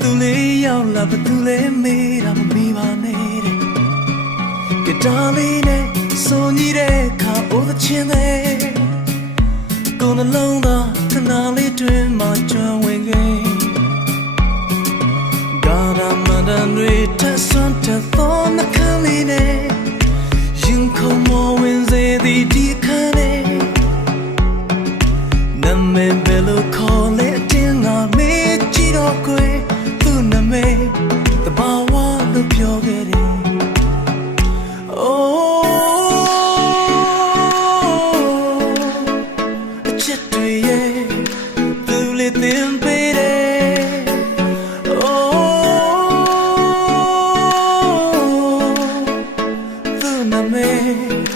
သူလေးရောက်လာဘသူလဲမေးတာမမေးပါနဲ့တဲ့ကတားလေးနဲ့ဆိုညီတဲ့ခါအိုးသချင်းတဲ့ကိုယ်နှလုံးသားခဏလေးတွင်မှကျွမ်းဝင်ခဲ့ကာရမန်ဒန်တွေထဆွမ်းထသောနှခမ်းလေးနဲ့ရင်ခုန်မဝင်စေသည်ဒီခမ်းနဲ့နမဲဘယ်လိုခေါ်လဲအတင်းငါမေးကြည့်တော့ကွယ်သူ့နမဲတဘာဝလို့ပြောခဲ့တယ်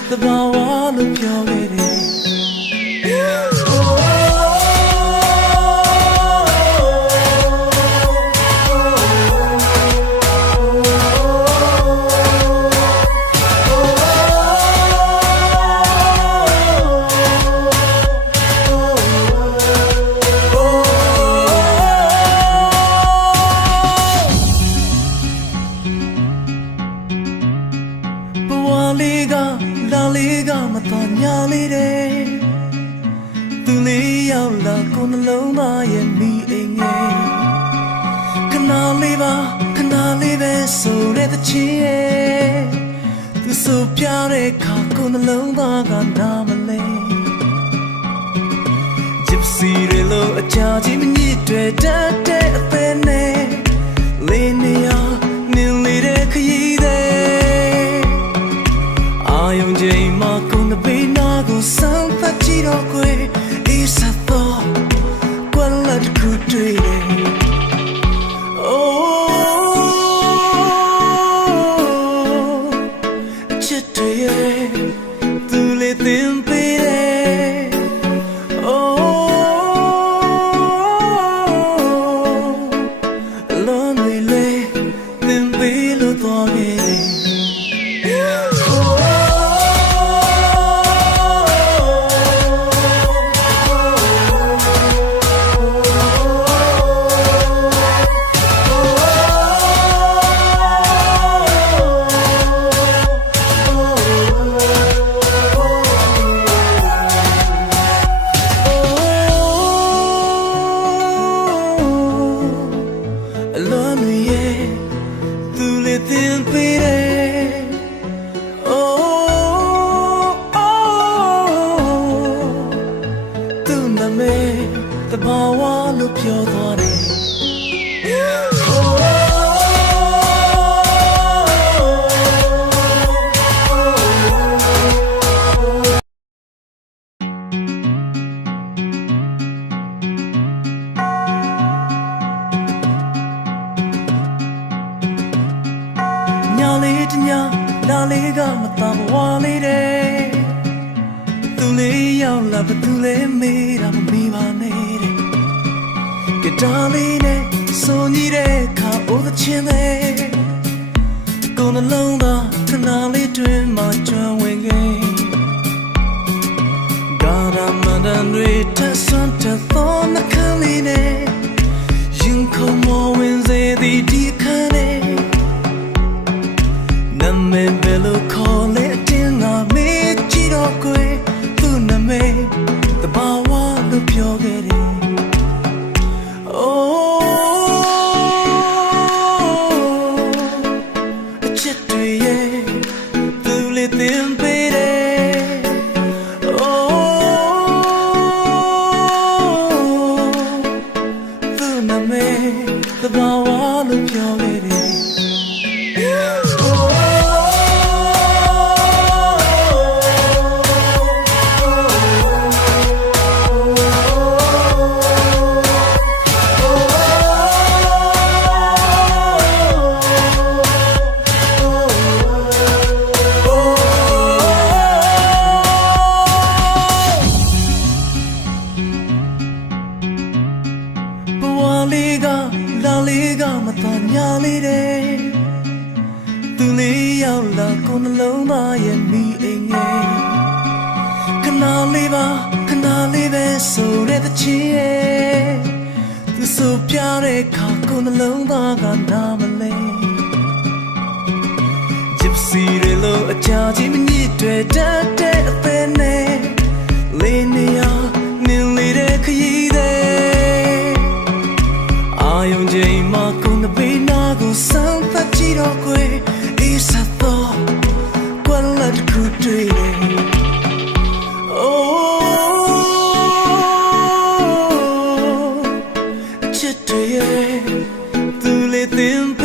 The power of your lady. La liga matanya lide tu le yaw la kon long ba ye mi ainge kana le be so de the chin ye tu so pya de kha kon long ba ga na ma le gypsy de lo acha ji mni twe tat de a the ne le ne ya nin le de khyi de Ayong jay ma kung na bina ko sang phát chi đó quê đi sa to quan lật khu tùy chết tùy tu lê tim bê lo người lê tim bê lo to nghe The power look your body. La liga mata wali de tu le yaw la tu le me ra ma me ba ne deကတားလေးနဲ့ဆိုညီတဲ့ခါအိုးသချင်းတဲ့ကိုယ်နှလုံးသားခဏလေးတွင်မှကျွမ်းဝင်ခဲ့ကာရမန်ဒန်တွေထဆွမ်းထသောနှခမ်းလေးနဲ့ရင်ခုန်မဝင်စေသည်ဒီခမ်းနဲ့နမဲဘယ်လိုခေါ်လဲအတင်းငါမေးကြည့်တော့ကွယ်သူ့နမဲတဘာဝလို့ပြောခဲ့တယ်The power of your lady. La liga matanya lide tu le yaw la kon long ba ye mi ainge kana le be so de the chin ye tu ဆိုပြတဲ့ခါကိုယ်နှလုံးသားကနာမလဲ Gypsy တွေလို့အကြာကြီးမညစ်တွေတတ်တဲ့အသေးနဲ့လင်းနေရနင်းလေးတဲ့ခရီးတဲ့အာယုံချိန်မှာကိုယ်နှဘေးနာကိုစမ်းဖတ်ကြည့်တော့ကွယ်အေးဆက်တော့ကွယ်လက်ခုတွေ့တယ် ချစ်တွေရဲ့သူလေးသင်